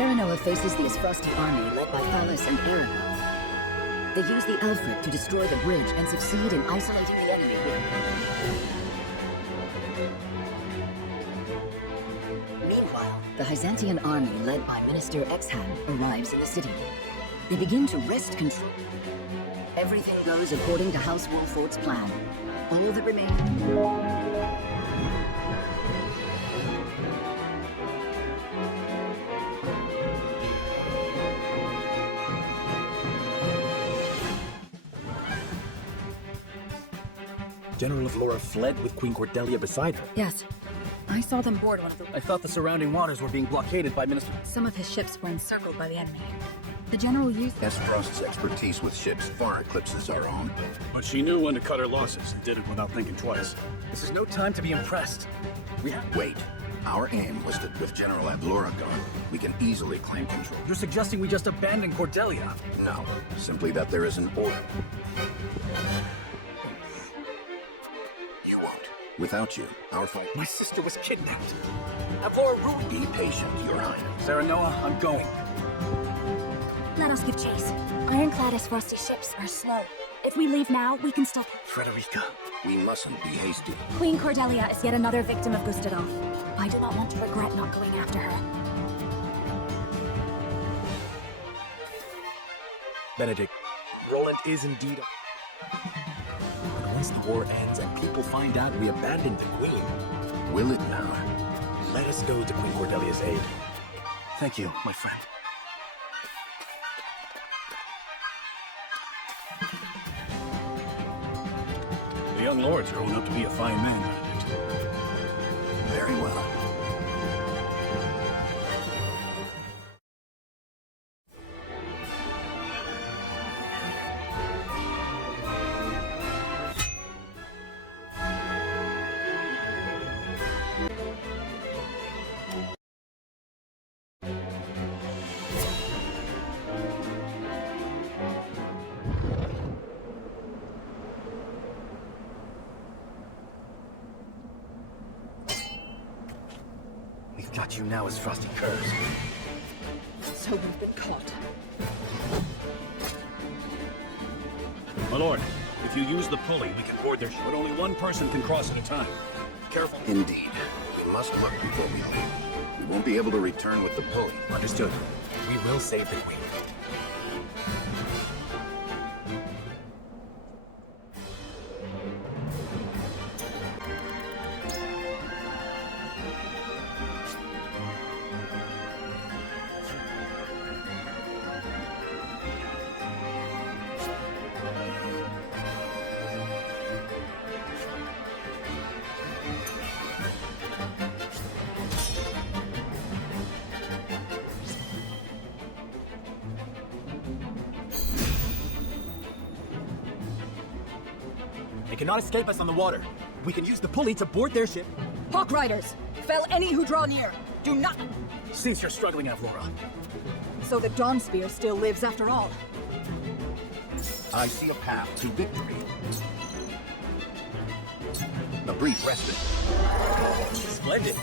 Serenoa faces the Frosty army led by Phallus and Arano. They use the Alfred to destroy the bridge and succeed in isolating the enemy. Meanwhile, the Byzantine army led by Minister Exhan arrives in the city. They begin to wrest control. Everything goes according to House Wolford's plan. All that remains... General of Laura fled with Queen Cordelia beside her. Yes. I saw them board one of the... I thought the surrounding waters were being blockaded by Minister... Some of his ships were encircled by the enemy. The general used... Frost's expertise with ships far eclipses our own. But she knew when to cut her losses and did it without thinking twice. This is no time to be impressed. We have... Wait. Our aim was that with General Adlora gone, we can easily claim control. You're suggesting we just abandon Cordelia? No. Simply that there is an order. Without you, our fight... My sister was kidnapped. Adlora ruined... Be patient, Your Highness. Serenoa, I'm going. Let us give chase. Ironclad as Frosty ships are slow. If we leave now, we can still... Frederica. We mustn't be hasty. Queen Cordelia is yet another victim of Gustadolf. I do not want to regret not going after her. Benedict, Roland is indeed a... Once the war ends and people find out we abandoned the Queen... Will it now? Let us go to Queen Cordelia's aid. Thank you, my friend. The young lord's growing up to be a fine man, Benedict. Very well. We've got you now as Frosty Curves. So we've been caught. My lord, if you use the pulley, we can board their ship. But only one person can cross at a time. Careful. Indeed. We must look before we leave. We won't be able to return with the pulley. Understood. We will save the Queen. They cannot escape us on the water. We can use the pulley to board their ship. Hawk Riders! Fell any who draw near! Do not... Seems you're struggling, Avlora. So the Dawn Spear still lives after all. I see a path to victory. A brief respite. Splendid.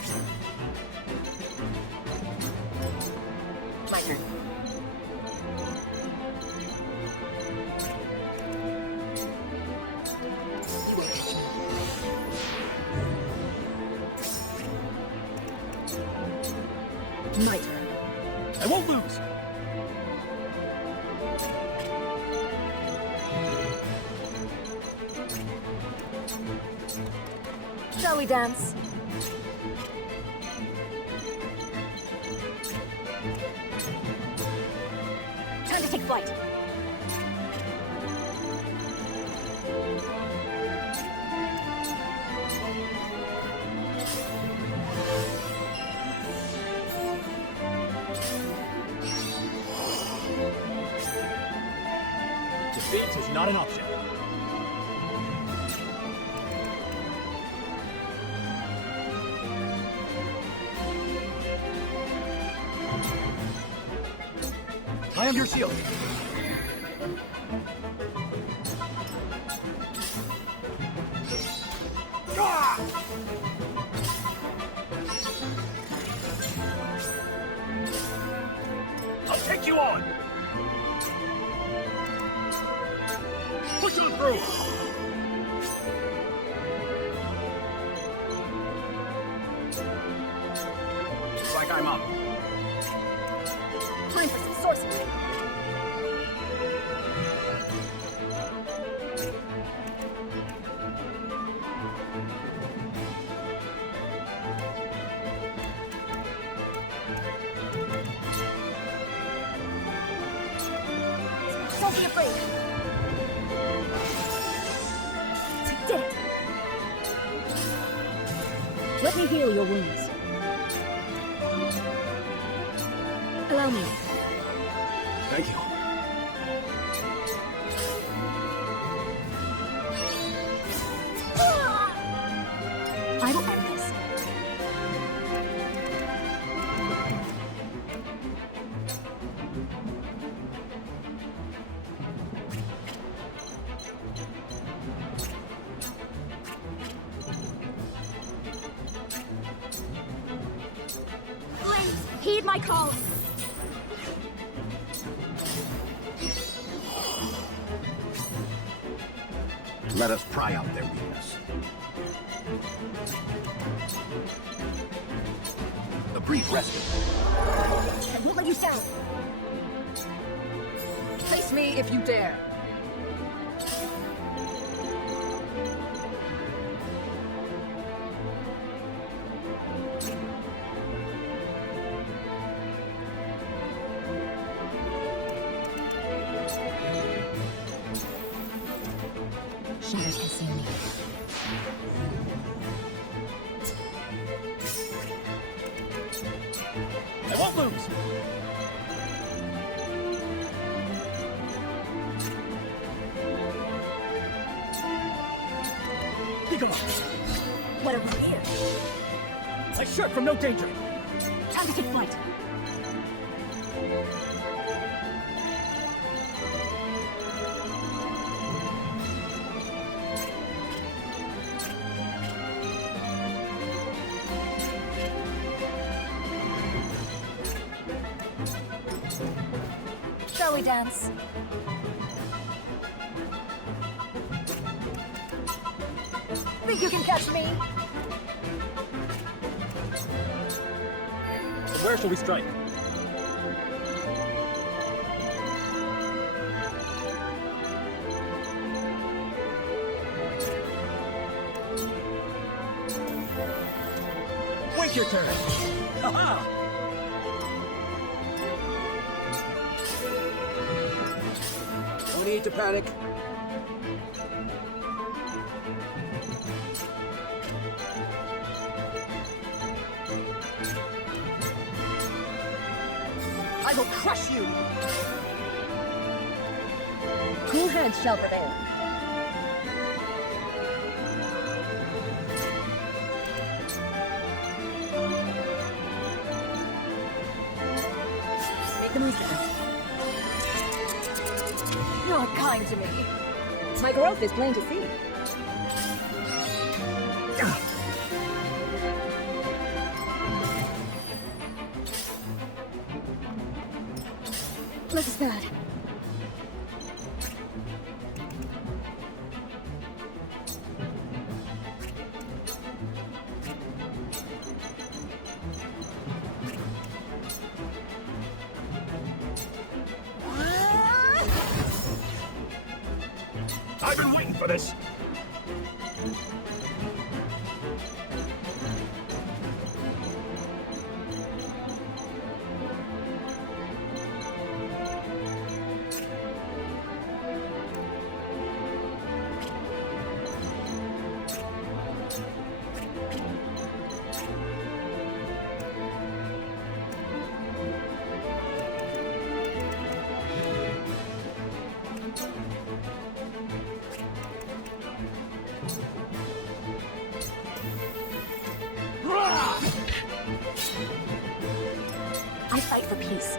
My turn. You will catch me. My turn. I won't lose. Shall we dance? Time to take flight. Defeat is not an option. I am your shield. Ah! through! Looks like I'm up. Time for some sorcery. Don't be afraid. Did it. Let me heal your wounds. Allow me. Thank you. I will end this. Please, heed my call. Let us pry out their weakness. The brief rested. I won't let you down. Face me if you dare. Shadows conceal me. I won't lose! Be gone! What a weird. I shirk from no danger! Time to take flight. Shall we dance? Think you can catch me? Where shall we strike? Wait your turn! Ha-ha! No need to panic. I will crush you! Cool heads shall prevail. Make the most of it. You're kind to me. My growth is plain to see. This is bad. I've been waiting for this! I fight for peace.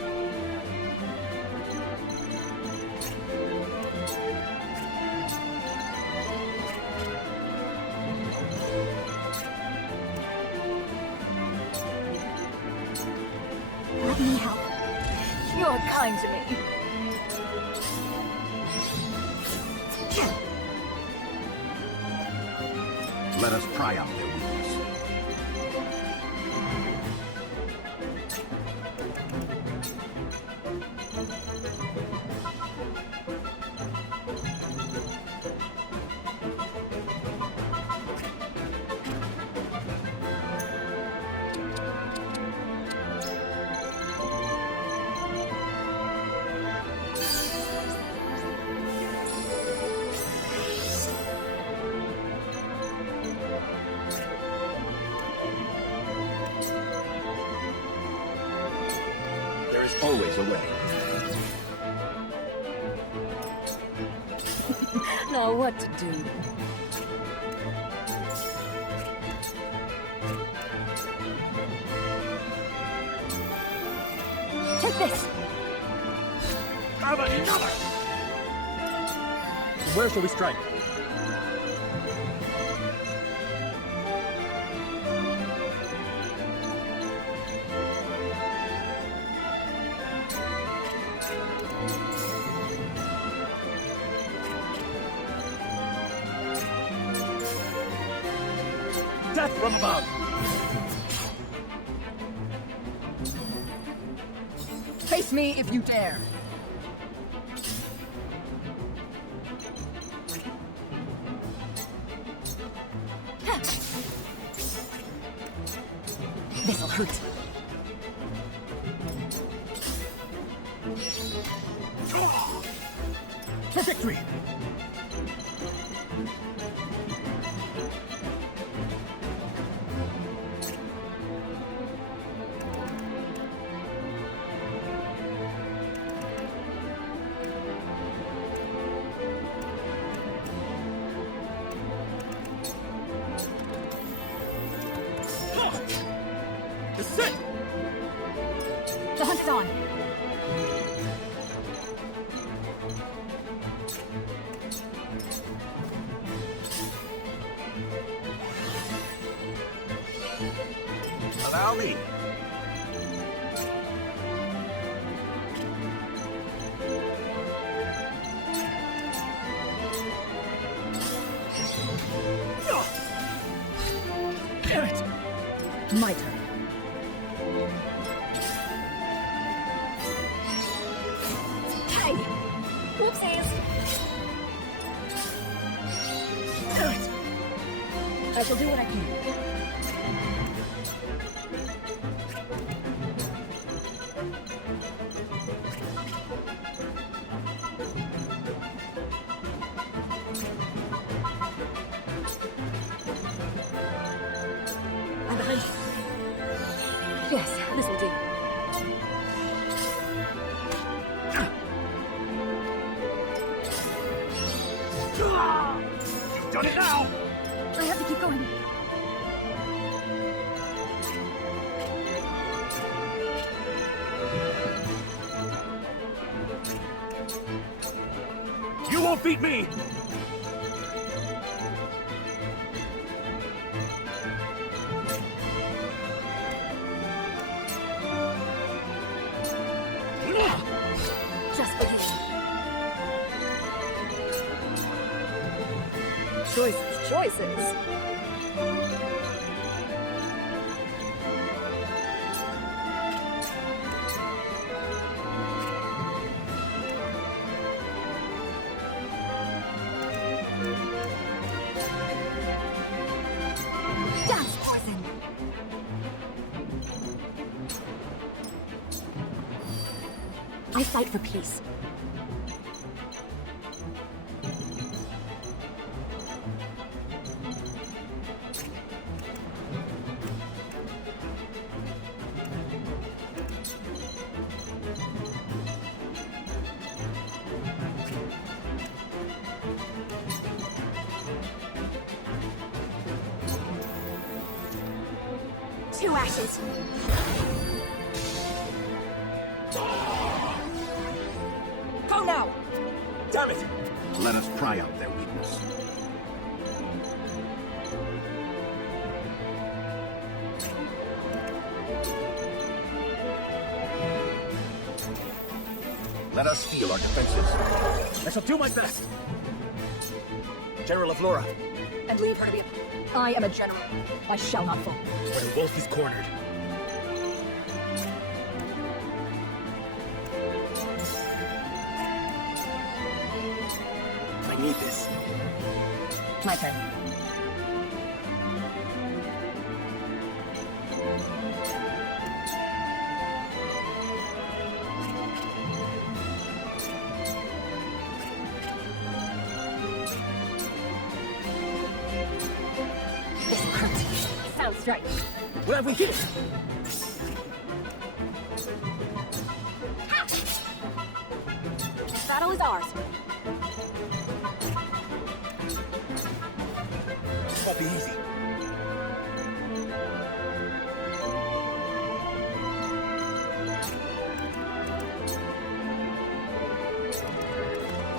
Let me help. You're kind to me. Let us pry out their weakness. There is always a way. Know what to do. Take this! Have another! Where shall we strike? Death from above! Face me if you dare. This'll hurt. For victory! Descent! The hunt's on! Allow me. Damn it! My turn. Hey! Whoopsies! Damn it! I shall do what I can. I'm behind you. Yes, this will do. Done it now! I have to keep going. You won't beat me! Just for you. Choices, choices. That's poison! I fight for peace. Two ashes. Go now! Damn it! Let us pry out their weakness. Let us steal our defenses. I shall do my best! General of Laura, and leave her to be. I am a general. I shall not fall. Where the wolf is cornered. I need this. My turn. This will hurt. Sounds right. What have we here? Battle is ours. Won't be easy.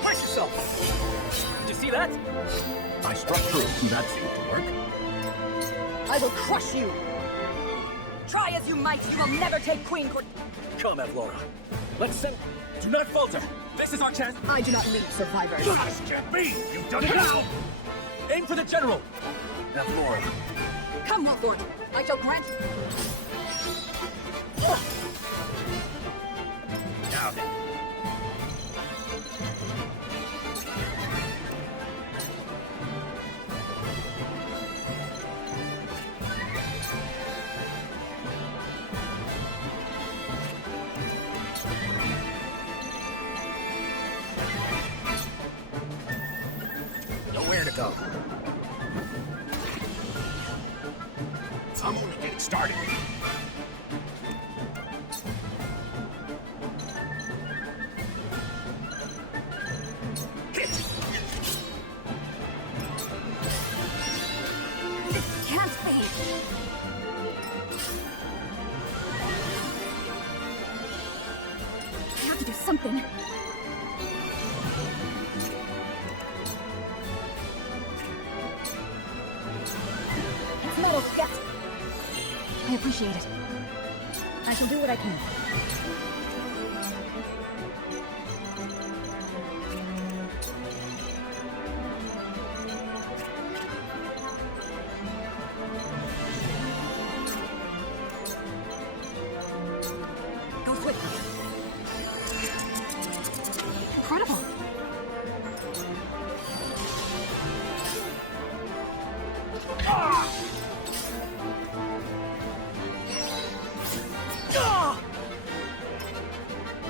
Brace yourself! Did you see that? I struck through. That seemed to work. I will crush you. Try as you might, you will never take Queen Court. Come, Avlora. Let's send. Do not falter. This is our chance. I do not lead survivors. This can't be! You've done it now! Aim for the general. Avlora. Come, Lord. I shall grant you. Now then. Nowhere to go. I'm only getting started. Hit! This can't be. I have to do something. It's a little yet. I appreciate it. I shall do what I can. Go swiftly. Incredible.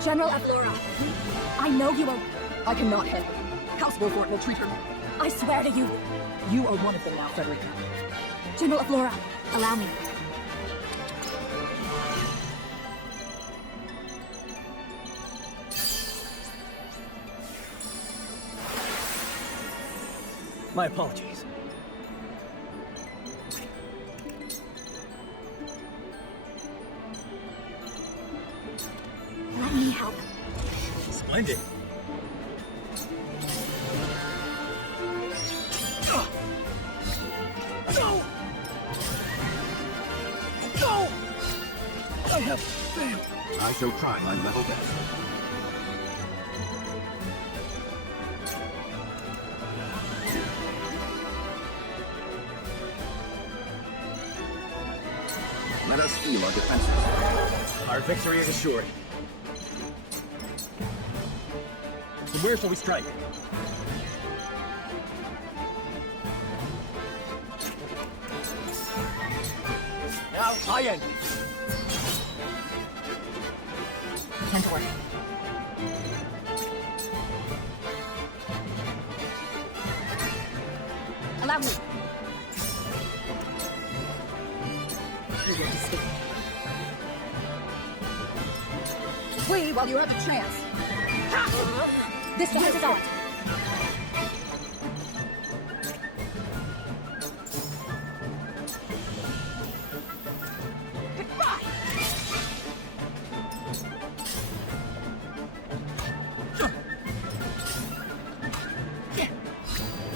General Avlora, I know you are. I cannot hit. House Wolfort will treat her. I swear to you. You are one of them now, Frederica. General Avlora, allow me. My apologies. Let me help. Splendid. No! No! I have failed. I shall try my level best. Let us feel our defenses. Our victory is assured. So where shall we strike? Now, I end. Time to work. Allow me. You will escape. Flee while you have the chance. Ha! This one is ours. Goodbye.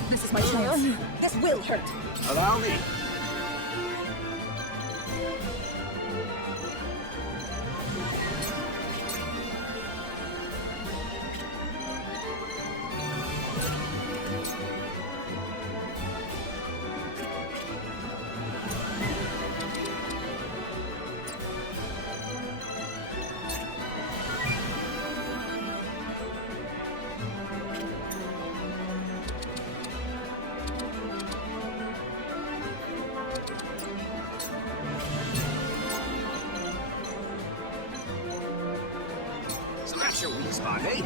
This is my chance. This will hurt. Allow me. spot, eh?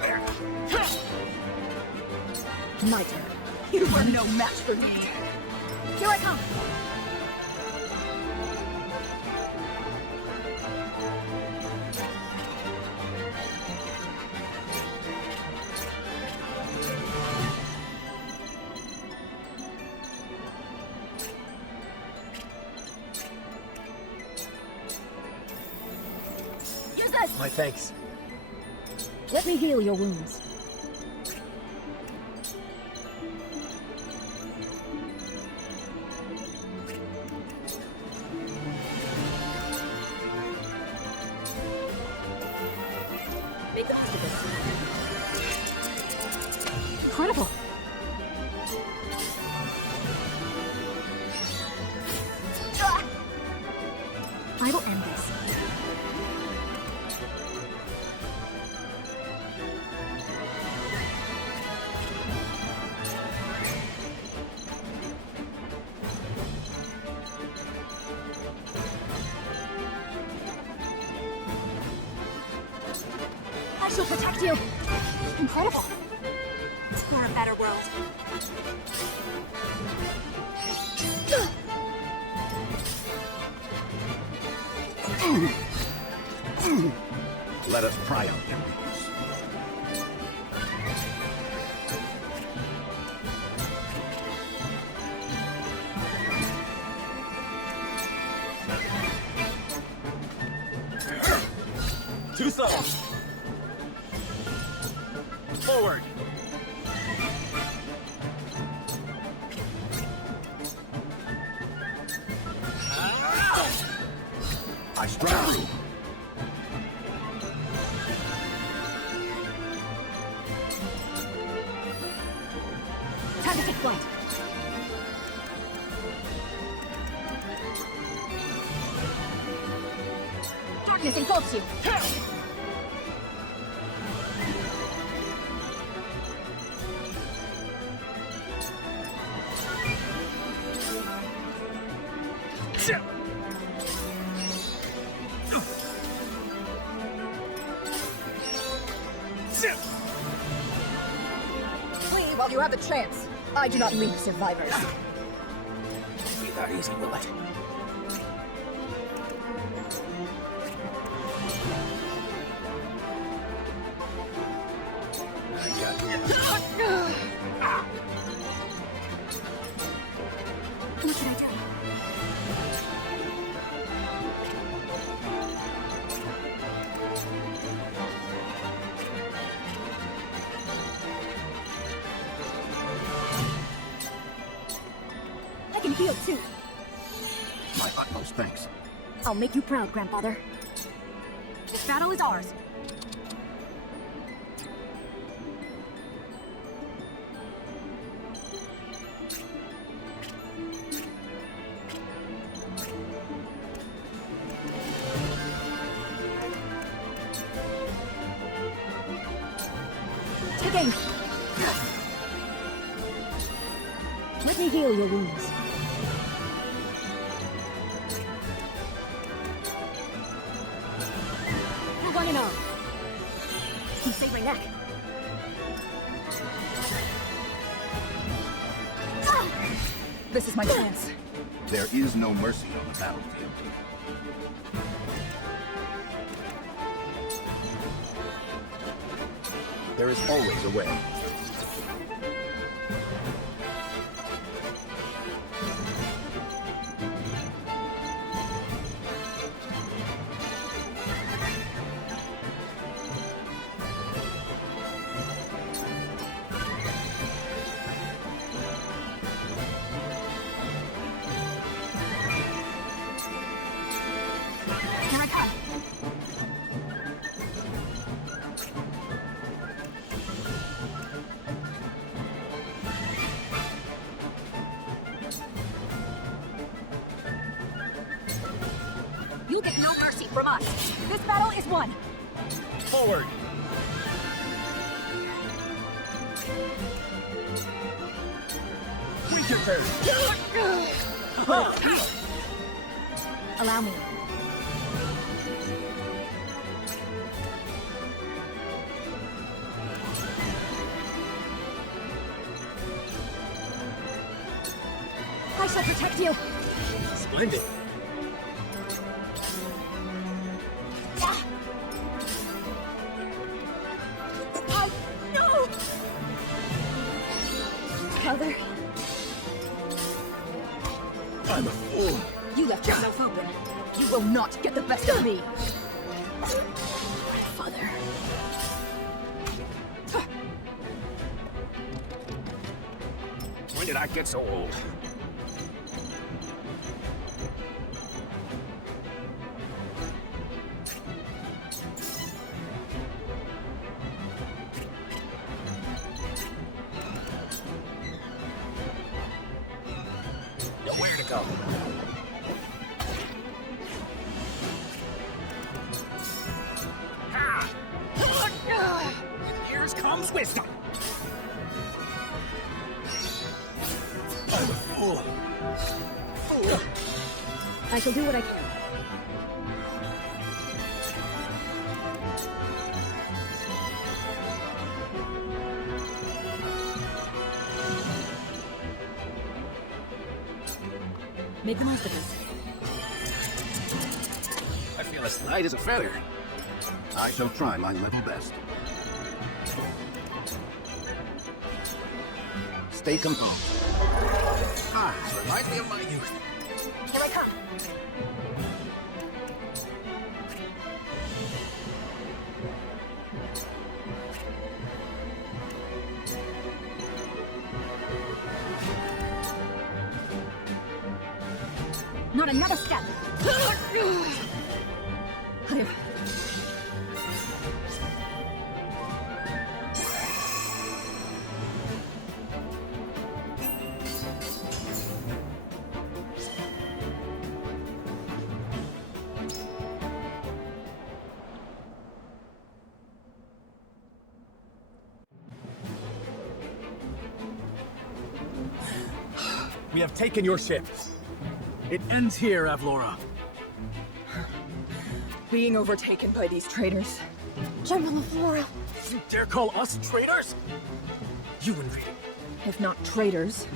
There. My turn. You are no match for me. Here I come. Use this! My thanks. Let me heal your wounds. Make the most of it. Incredible. I will end this. I shall protect you. Incredible. For a better world. Let us pry out their weakness. Too slow. Forward. I strike. Time to take flight. Darkness engulfs you. Flee while you have the chance. I do not leave survivors. Be that easy, will it? What should I do? I can heal too. My utmost thanks. I'll make you proud, grandfather. This battle is ours. Take aim. Let me heal your wounds. One and all. You save my neck. This is my chance. There is no mercy on the battlefield. There is always a way. Here I come. You get no mercy from us. This battle is won. Forward. We Take your turn. Allow me. I shall protect you. Splendid. Oh, no! Mother, I'm a fool. You left yourself open. You will not get the best of me. Father. When did I get so old? Nowhere to go. Ha! Here comes wisdom. I'm a fool. Fool. I shall do what I can. Make the most of this. I feel as light as a feather. I shall try my level best. Stay composed. Ah, reminds me of my youth. Here I come. Not another step. We have taken your ship. It ends here, Avlora. Being overtaken by these traitors. General of Flora. You dare call us traitors? You invaded. If not traitors,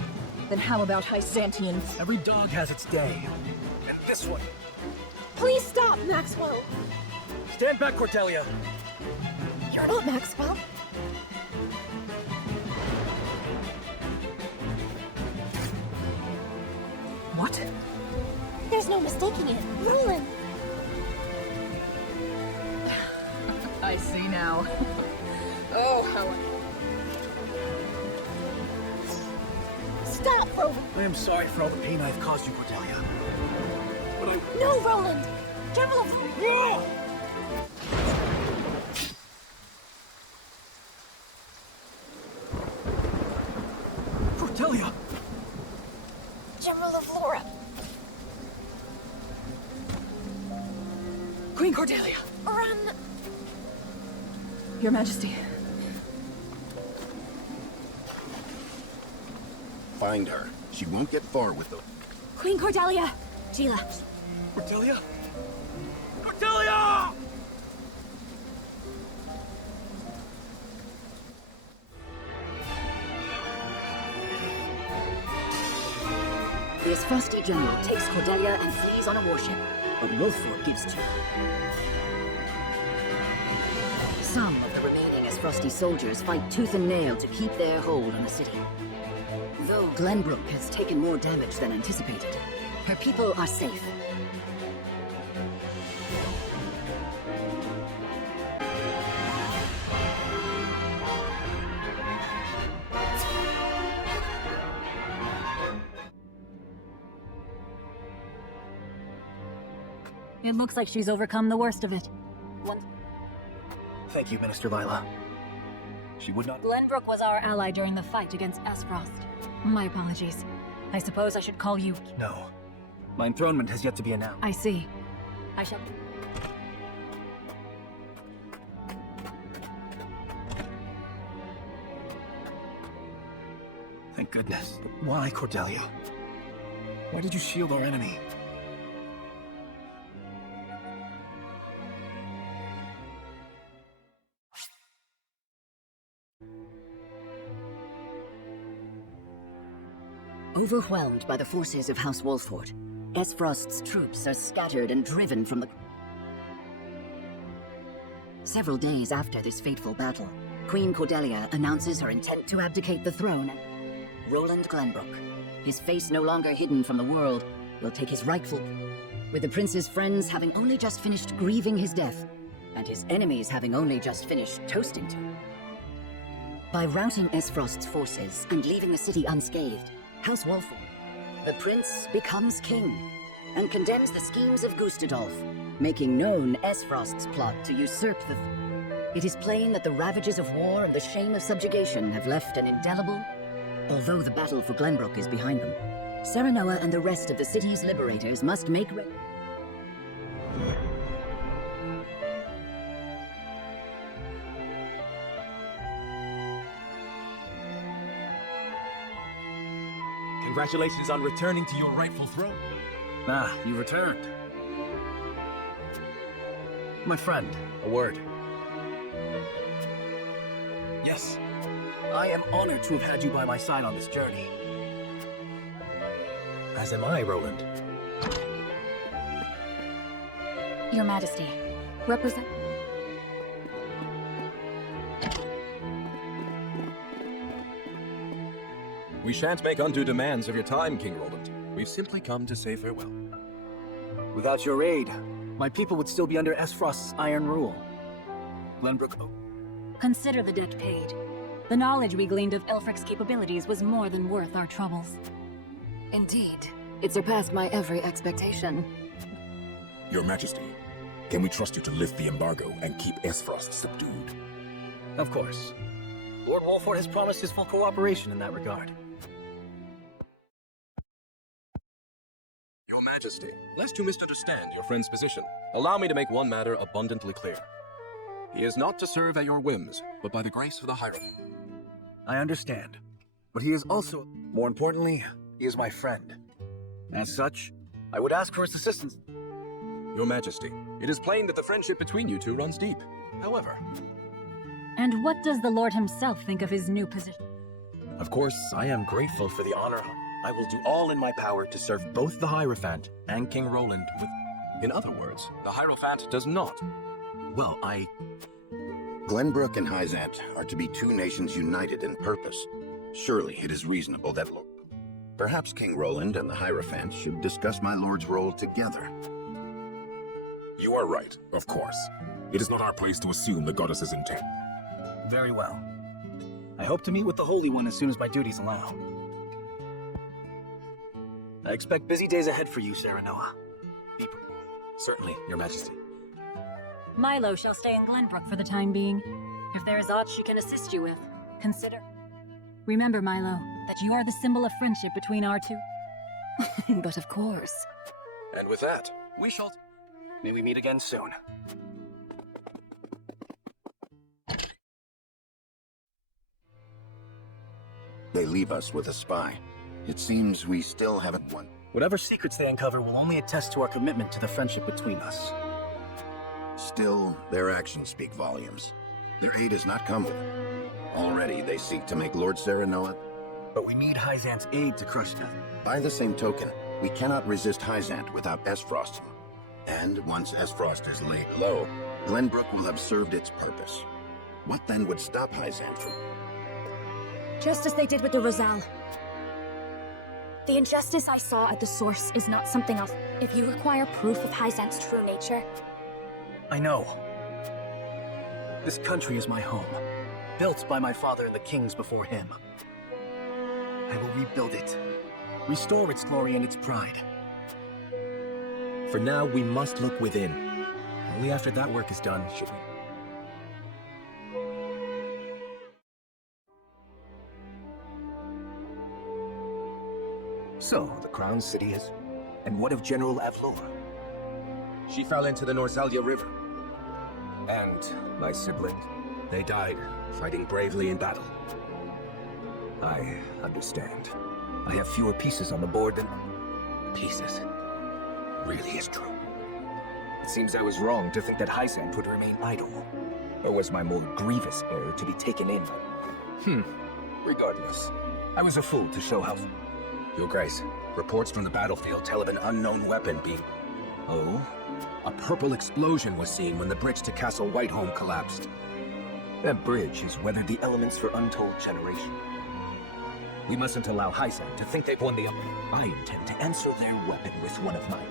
then how about Hyzantians? Every dog has its day. And this one. Please stop, Maxwell. Stand back, Cordelia. You're not Maxwell. What? There's no mistaking it. Roland. I see now. Oh, Helen. Stop, Roland. I am sorry for all the pain I've caused you, Cordelia. But I... No, Roland. General of... No! Cordelia! General of Flora. Queen Cordelia. Run. Your Majesty. Find her. She won't get far with them. Queen Cordelia. Sheila. Cordelia? Cordelia! The Frosty General takes Cordelia and flees on a warship, but Wolford gives chase. Some of the remaining Frosty soldiers fight tooth and nail to keep their hold on the city. Though Glenbrook has taken more damage than anticipated, her people are safe. It looks like she's overcome the worst of it. Thank you, Minister Lila. She would not... Glenbrook was our ally during the fight against Frost. My apologies. I suppose I should call you... No. My enthronement has yet to be announced. I see. I shall... Thank goodness. But why, Cordelia? Why did you shield our enemy? Overwhelmed by the forces of House Wolford, Esfrost's troops are scattered and driven from the... Several days after this fateful battle, Queen Cordelia announces her intent to abdicate the throne. Roland Glenbrook, his face no longer hidden from the world, will take his rightful... with the prince's friends having only just finished grieving his death, and his enemies having only just finished toasting to him. By routing Esfrost's forces and leaving the city unscathed, House Wolford, the prince becomes king, and condemns the schemes of Gustadolf, making known Esfrost's plot to usurp the... It is plain that the ravages of war and the shame of subjugation have left an indelible... Although the battle for Glenbrook is behind them, Serenoa and the rest of the city's liberators must make... Congratulations on returning to your rightful throne. Ah, you returned. My friend, a word. Yes, I am honored to have had you by my side on this journey. As am I, Roland. Your Majesty, represent... We shan't make undue demands of your time, King Roland. We've simply come to say farewell. Without your aid, my people would still be under Esfrost's iron rule. Glenbrook... Consider the debt paid. The knowledge we gleaned of Elfric's capabilities was more than worth our troubles. Indeed, it surpassed my every expectation. Your Majesty, can we trust you to lift the embargo and keep Esfrost subdued? Of course. Lord Wolford has promised his full cooperation in that regard. Your Majesty, lest you misunderstand your friend's position, allow me to make one matter abundantly clear. He is not to serve at your whims, but by the grace of the Hierophant. I understand, but he is also, more importantly, he is my friend. As such, I would ask for his assistance. Your Majesty, it is plain that the friendship between you two runs deep. However... And what does the Lord himself think of his new position? Of course, I am grateful for the honor. I will do all in my power to serve both the Hierophant and King Roland with... In other words, the Hierophant does not. Well, Glenbrook and Hyzant are to be two nations united in purpose. Surely it is reasonable that... Perhaps King Roland and the Hierophant should discuss my lord's role together. You are right, of course. It is not our place to assume the goddess's intent. Very well. I hope to meet with the Holy One as soon as my duties allow. I expect busy days ahead for you, Serenoa. Certainly, Your Majesty. Milo shall stay in Glenbrook for the time being. If there is aught she can assist you with, consider. Remember, Milo, that you are the symbol of friendship between our two. But of course. And with that, we shall... May we meet again soon. They leave us with a spy. It seems we still haven't won. Whatever secrets they uncover will only attest to our commitment to the friendship between us. Still, their actions speak volumes. Their aid has not come with it. Already they seek to make Lord Serenoa... But we need Hyzant's aid to crush them. By the same token, we cannot resist Hyzant without Esfrost. And once Esfrost is laid low, Glenbrook will have served its purpose. What then would stop Hyzant from... Just as they did with the Rosal. The injustice I saw at the source is not something else. If you require proof of Hyzant's true nature... I know. This country is my home, built by my father and the kings before him. I will rebuild it, restore its glory and its pride. For now, we must look within. Only after that work is done should we... So, the Crown City is... And what of General Avlora? She fell into the Norzelia River. And my sibling, they died fighting bravely in battle. I understand. I have fewer pieces on the board than... Pieces? Really is true. It seems I was wrong to think that Hyzant would remain idle. Or was my more grievous error to be taken in? Regardless, I was a fool to show how... Your Grace, reports from the battlefield tell of an unknown weapon being... Oh? A purple explosion was seen when the bridge to Castle Whiteholm collapsed. That bridge has weathered the elements for untold generations. We mustn't allow Hyzant to think they've won the... I intend to answer their weapon with one of mine.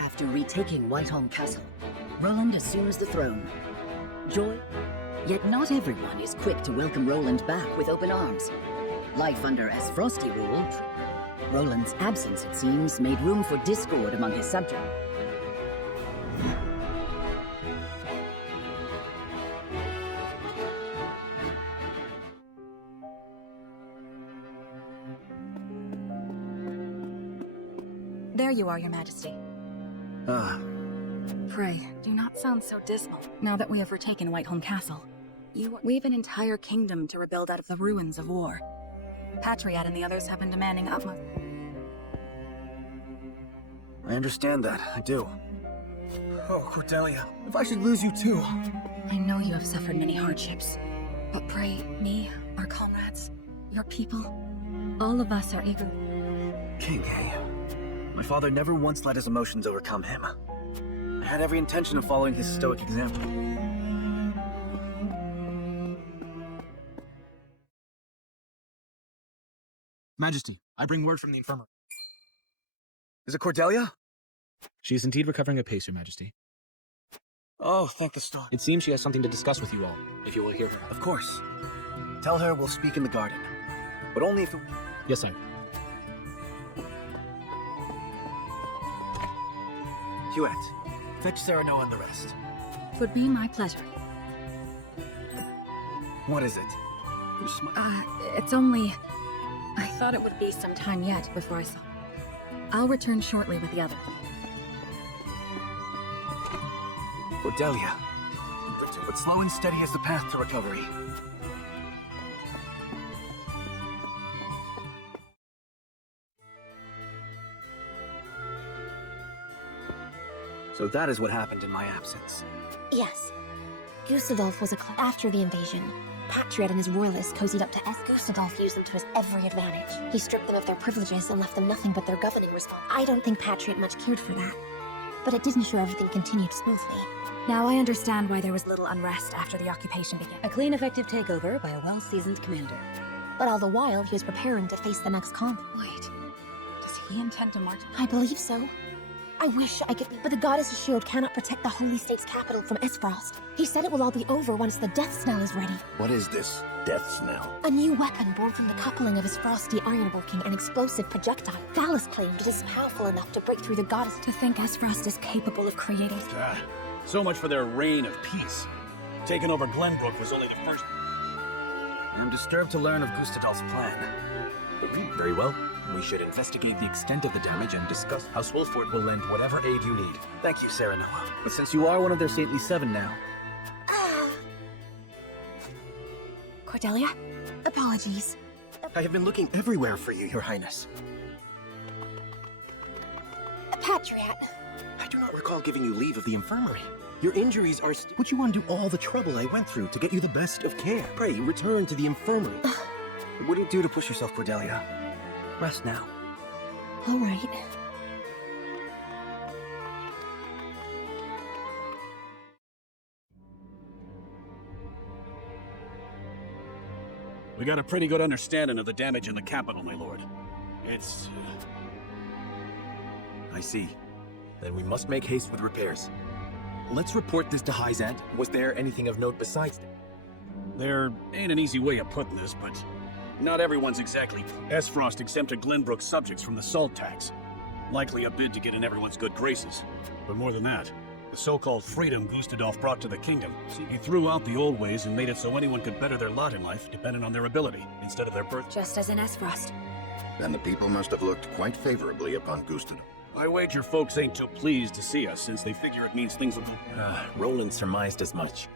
After retaking Whiteholm Castle, Roland assumes the throne. Joy? Yet not everyone is quick to welcome Roland back with open arms. Life under as Frosty rule, Roland's absence, it seems, made room for discord among his subjects. There you are, Your Majesty. Pray, do not sound so dismal. Now that we have retaken Whiteholm Castle, we've an entire kingdom to rebuild out of the ruins of war. Patriot and the others have been demanding utmost. I understand that, I do. Oh, Cordelia, if I should lose you too. I know you have suffered many hardships, but pray, me, our comrades, your people, all of us are eager. King, hey. My father never once let his emotions overcome him. I had every intention of following his stoic example. Majesty, I bring word from the infirmary. Is it Cordelia? She is indeed recovering apace, Your Majesty. Oh, thank the stars. It seems she has something to discuss with you all, if you will hear her. Of course. Tell her we'll speak in the garden. But only if it... Yes, sir. Hewitt, fetch Sarah Noah and the rest. Twould be my pleasure. What is it? It's only... I thought it would be some time yet before I saw... I'll return shortly with the others. Cordelia. But slow and steady is the path to recovery. So that is what happened in my absence. Yes. Gustadolf was after the invasion. Patriot and his royalists cozied up to Gustadolf used them to his every advantage. He stripped them of their privileges and left them nothing but their governing response. I don't think Patriot much cared for that. But it did ensure everything continued smoothly. Now I understand why there was little unrest after the occupation began. A clean, effective takeover by a well-seasoned commander. But all the while, he was preparing to face the next conflict. Wait, does he intend to march? I believe so. I wish I could be, but the goddess's shield cannot protect the Holy State's capital from Esfrost. He said it will all be over once the death snell is ready. What is this death snell? A new weapon born from the coupling of his frosty ironworking and explosive projectile. Valis claimed it is powerful enough to break through the goddess. To think Esfrost is capable of creating... So much for their reign of peace. Taking over Glenbrook was only the first... I am disturbed to learn of Gustadolf's plan. Very well. We should investigate the extent of the damage and discuss how Wolford will lend whatever aid you need. Thank you, Sarah Noah. But since you are one of their saintly 7 now... Cordelia? Apologies. I have been looking everywhere for you, Your Highness. Patriot. I do not recall giving you leave of the infirmary. Your injuries are would you undo all the trouble I went through to get you the best of care? Pray, return to the infirmary. It wouldn't do to push yourself, Cordelia. Rest now. All right. We got a pretty good understanding of the damage in the capital, my lord. It's... I see. Then we must make haste with repairs. Let's report this to Hyzant. Was there anything of note besides that? There ain't an easy way of putting this, but not everyone's exactly Esfrost exempted Glenbrook subjects from the salt tax. Likely a bid to get in everyone's good graces. But more than that, the so-called freedom Gustadolf brought to the kingdom. He threw out the old ways and made it so anyone could better their lot in life depending on their ability, instead of their birth. Just as in Esfrost. Then the people must have looked quite favorably upon Gustadolf. I wager folks ain't too pleased to see us, since they figure it means things will go... Roland surmised as much.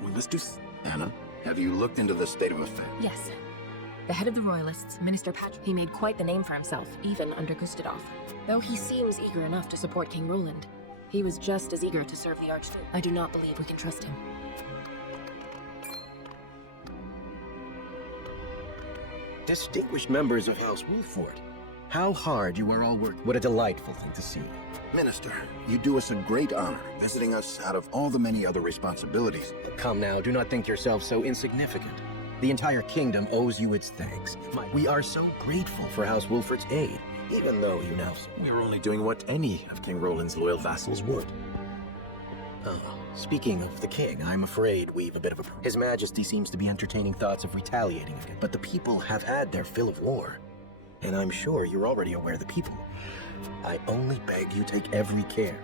Well, let's do... Anna, have you looked into the state of affairs? Yes. The head of the Royalists, Minister Patrick, he made quite the name for himself, even under Gustadolf. Though he seems eager enough to support King Roland, he was just as eager to serve the Archduke. I do not believe we can trust him. Distinguished members of House Wolford, how hard you are all working. What a delightful thing to see. Minister, you do us a great honor, visiting us out of all the many other responsibilities. Come now, do not think yourself so insignificant. The entire kingdom owes you its thanks. We are so grateful for House Wolford's aid, even though you now... We're only doing what any of King Roland's loyal vassals would. Oh, speaking of the king, I'm afraid we've a bit of a... His Majesty seems to be entertaining thoughts of retaliating again. But the people have had their fill of war. And I'm sure you're already aware the people. I only beg you take every care.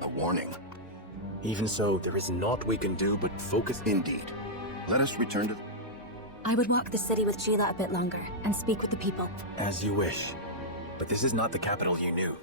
A warning. Even so, there is naught we can do but focus. Indeed. Let us return to... I would walk the city with Sheila a bit longer and speak with the people. As you wish. But this is not the capital you knew.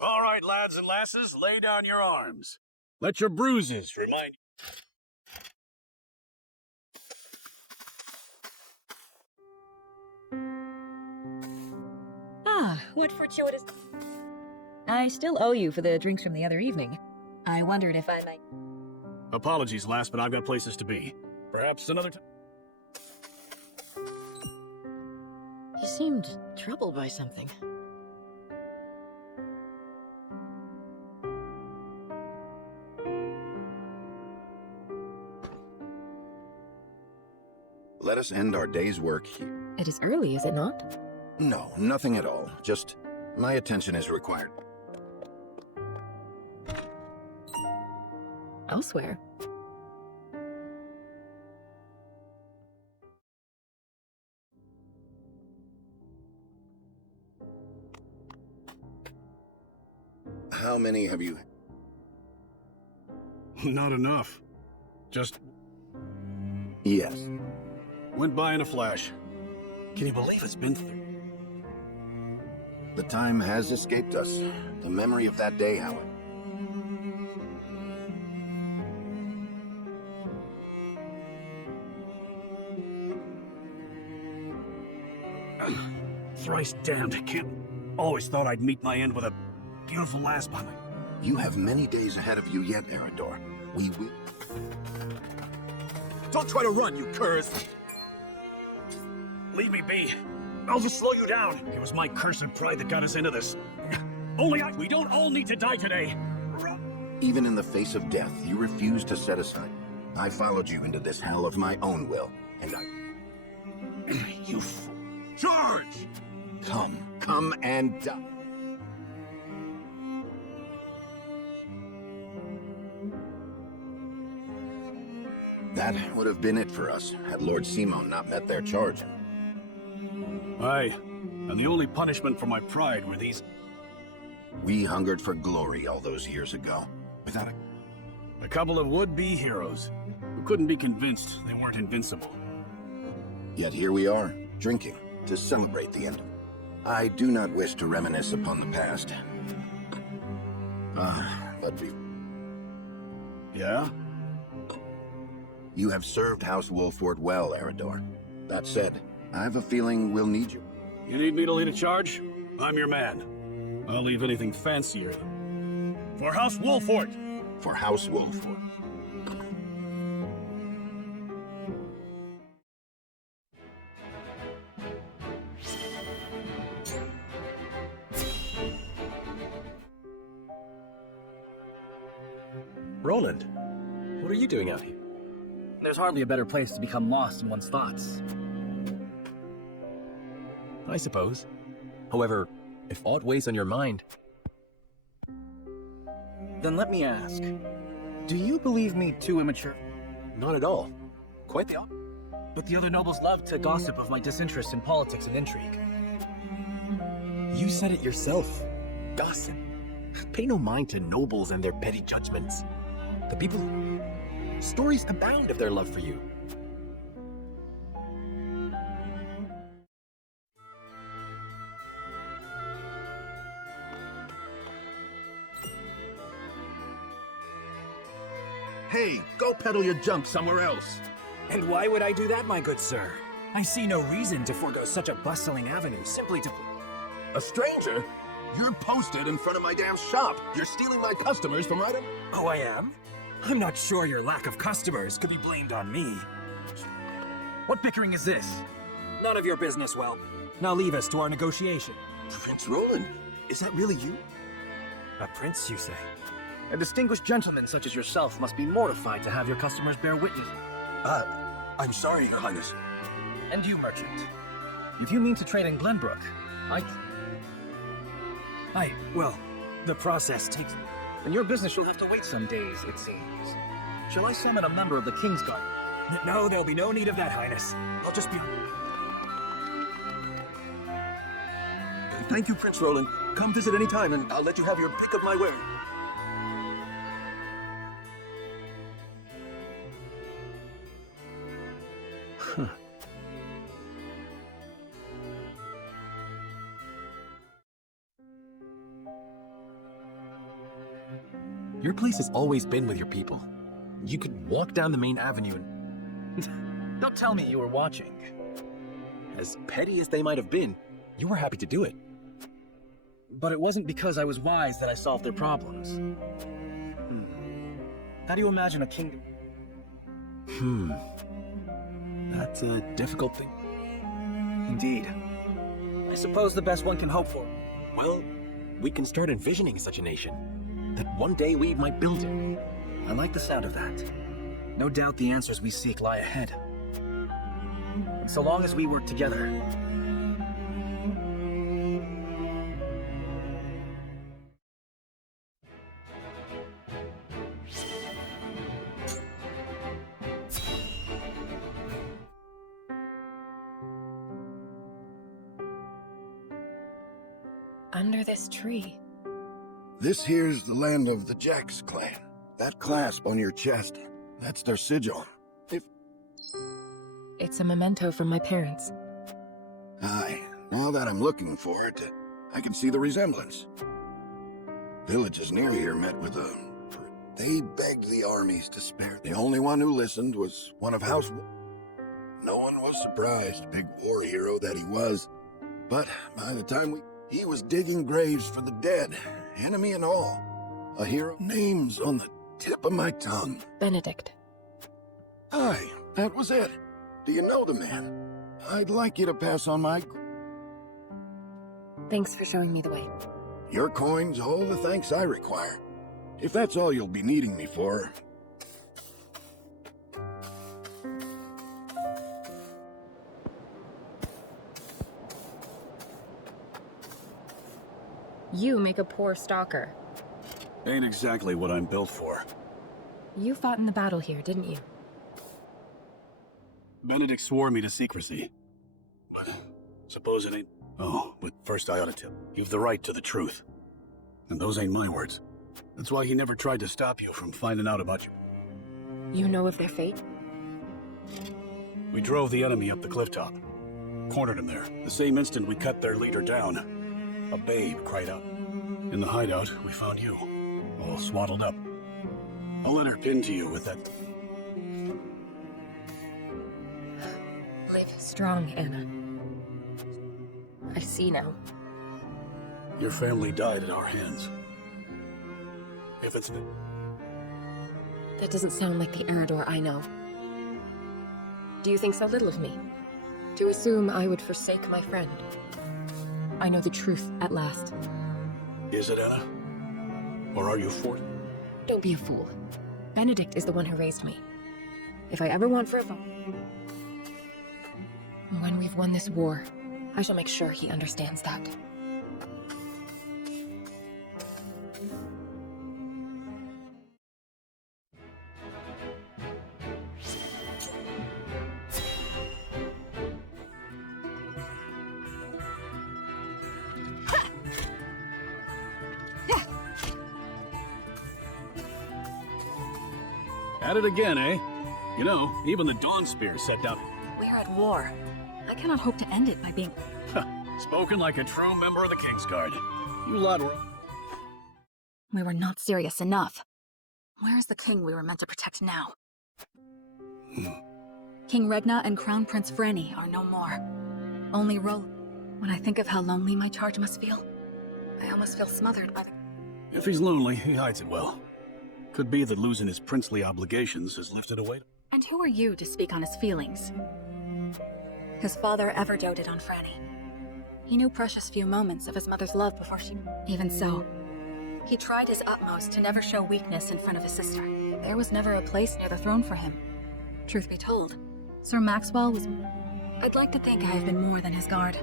All right, lads and lasses, lay down your arms. Let your bruises remind Ah, what fortuitous... I still owe you for the drinks from the other evening. I wondered if I might... Apologies, lass, but I've got places to be. Perhaps another time. He seemed troubled by something. Let us end our day's work here. It is early, is it not? No, nothing at all. Just my attention is required. Elsewhere. How many have you... Not enough. Just Yes. went by in a flash. Can you believe it's been The time has escaped us. The memory of that day, however. Thrice damned. Can't... Always thought I'd meet my end with a beautiful lass by my... You have many days ahead of you yet, Eridor. We will... Don't try to run, you curs! Leave me be. I'll just slow you down. It was my cursed pride that got us into this. We don't all need to die today. Even in the face of death, you refuse to set aside. I followed you into this hell of my own will, and I... You fool. Charge! Come and die. That would have been it for us, had Lord Simon not met their charge. Aye, and the only punishment for my pride were these... We hungered for glory all those years ago, without a couple of would-be heroes who couldn't be convinced they weren't invincible. Yet here we are, drinking, to celebrate the end. I do not wish to reminisce upon the past. But we... Yeah? You have served House Wolford well, Eridor. That said, I have a feeling we'll need you. You need me to lead a charge? I'm your man. I'll leave anything fancier. For House Wolford! For House Wolford. Roland, what are you doing out here? There's hardly a better place to become lost in one's thoughts. I suppose. However, if aught weighs on your mind... Then let me ask, do you believe me too immature? Not at all. Quite the opposite. But the other nobles love to gossip of my disinterest in politics and intrigue. You said it yourself. Gossip. Pay no mind to nobles and their petty judgments. The people... Stories abound of their love for you. Hey, go peddle your junk somewhere else. And why would I do that, my good sir? I see no reason to forego such a bustling avenue simply to... A stranger? You're posted in front of my damn shop. You're stealing my customers from right... Oh, I am? I'm not sure your lack of customers could be blamed on me. What bickering is this? None of your business, whelp. Now leave us to our negotiation. Prince Roland, is that really you? A prince, you say? A distinguished gentleman such as yourself must be mortified to have your customers bear witness. I'm sorry, Your Highness. And you, merchant. If you mean to trade in Glenbrook, well, the process takes... then your business will have to wait some days, it seems. Shall I summon a member of the King's Guard? No, there'll be no need of that, Highness. I'll just be... Thank you, Prince Roland. Come visit any time, and I'll let you have your pick of my ware. Your place has always been with your people. You could walk down the main avenue and... Don't tell me you were watching. As petty as they might have been, you were happy to do it. But it wasn't because I was wise that I solved their problems. How do you imagine a kingdom? That's a difficult thing. Indeed. I suppose the best one can hope for. Well, we can start envisioning such a nation. That one day we might build it. I like the sound of that. No doubt the answers we seek lie ahead. And so long as we work together... Under this tree. This here's the land of the Jacks clan. That clasp on your chest, that's their sigil. It's a memento from my parents. Aye, now that I'm looking for it, I can see the resemblance. Villages near here met with a... They begged the armies to spare. The only one who listened was one of House... No one was surprised, big war hero that he was. But by the time he was digging graves for the dead, enemy and all. A hero. Names on the tip of my tongue. Benedict. Aye, that was it. Do you know the man? I'd like you to pass on my... Thanks for showing me the way. Your coin's all the thanks I require. If that's all you'll be needing me for... You make a poor stalker. Ain't exactly what I'm built for. You fought in the battle here, didn't you? Benedict swore me to secrecy. But suppose it ain't... Oh, but first I ought to tell. You've the right to the truth. And those ain't my words. That's why he never tried to stop you from finding out about you. You know of their fate? We drove the enemy up the cliff top. Cornered him there. The same instant we cut their leader down, a babe cried out. In the hideout, we found you, all swaddled up. A letter pinned to you with that... Live strong, Anna. I see now. Your family died at our hands. If it's the... That doesn't sound like the Eridor I know. Do you think so little of me? To assume I would forsake my friend? I know the truth at last. Is it, Anna? Or are you forced? Don't be a fool. Benedict is the one who raised me. If I ever want for a vote... When we've won this war, I shall make sure he understands that. At it again, eh? You know, even the Dawn Spear set down... We are at war. I cannot hope to end it by being... Spoken like a true member of the Kingsguard. You lot were... We were not serious enough. Where is the king we were meant to protect now? King Regna and Crown Prince Franny are no more. Only When I think of how lonely my charge must feel, I almost feel smothered by the... If he's lonely, he hides it well. Could be that losing his princely obligations has lifted a weight. And who are you to speak on his feelings? His father ever doted on Franny. He knew precious few moments of his mother's love before she... Even so, he tried his utmost to never show weakness in front of his sister. There was never a place near the throne for him. Truth be told, Sir Maxwell was... I'd like to think I have been more than his guard.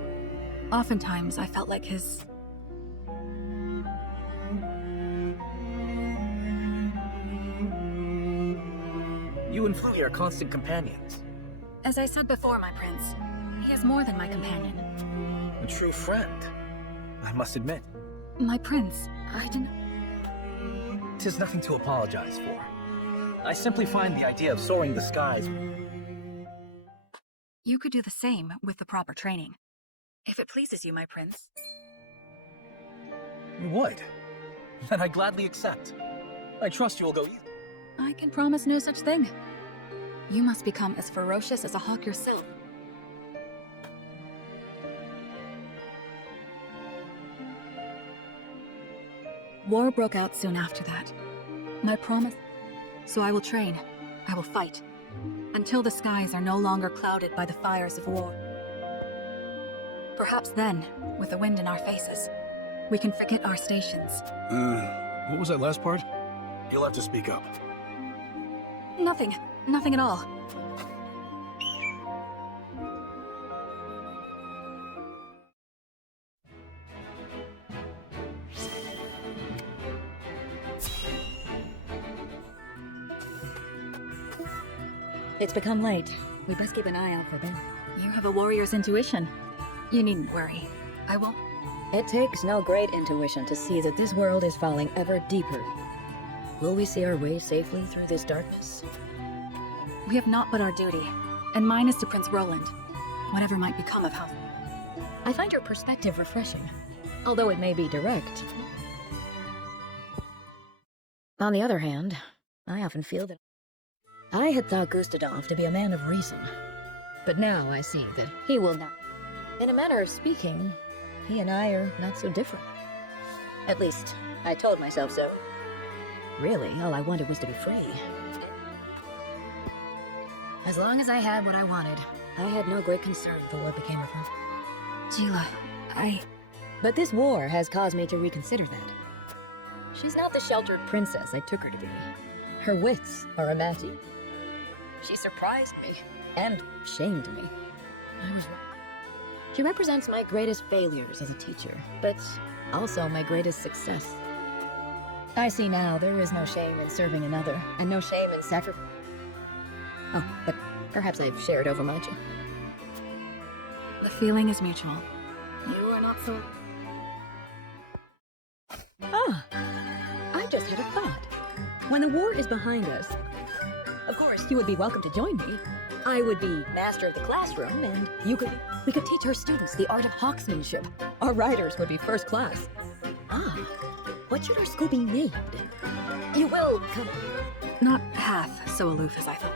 Oftentimes, I felt like his... You and Fluvia are constant companions. As I said before, my prince, he is more than my companion. A true friend, I must admit. My prince, I didn't... 'Tis nothing to apologize for. I simply find the idea of soaring the skies... You could do the same with the proper training. If it pleases you, my prince. You would? Then I gladly accept. I trust you will go easy. I can promise no such thing. You must become as ferocious as a hawk yourself. War broke out soon after that. My promise. So I will train. I will fight. Until the skies are no longer clouded by the fires of war. Perhaps then, with the wind in our faces, we can forget our stations. What was that last part? You'll have to speak up. Nothing. Nothing at all. It's become late. We best keep an eye out for Ben. You have a warrior's intuition. You needn't worry. I won't. It takes no great intuition to see that this world is falling ever deeper. Will we see our way safely through this darkness? We have naught but our duty, and mine is to Prince Roland, whatever might become of House. I find your perspective refreshing, although it may be direct. On the other hand, I often feel that I had thought Gustadolf to be a man of reason, but now I see that he will not. In a manner of speaking, he and I are not so different. At least, I told myself so. Really, all I wanted was to be free. As long as I had what I wanted, I had no great concern for what became of her. Jila, But this war has caused me to reconsider that. She's not the sheltered princess I took her to be. Her wits are a matching. She surprised me and shamed me. I was wrong. She represents my greatest failures as a teacher, but also my greatest success. I see now there is no shame in serving another, and no shame in sacrifice. Oh, but perhaps I've shared overmuch. the feeling is mutual. You are not so... I just had a thought. When the war is behind us, of course, you would be welcome to join me. I would be master of the classroom, and we could teach our students the art of hawksmanship. Our riders would be first class. What should our school be named? You will come. Not half so aloof as I thought.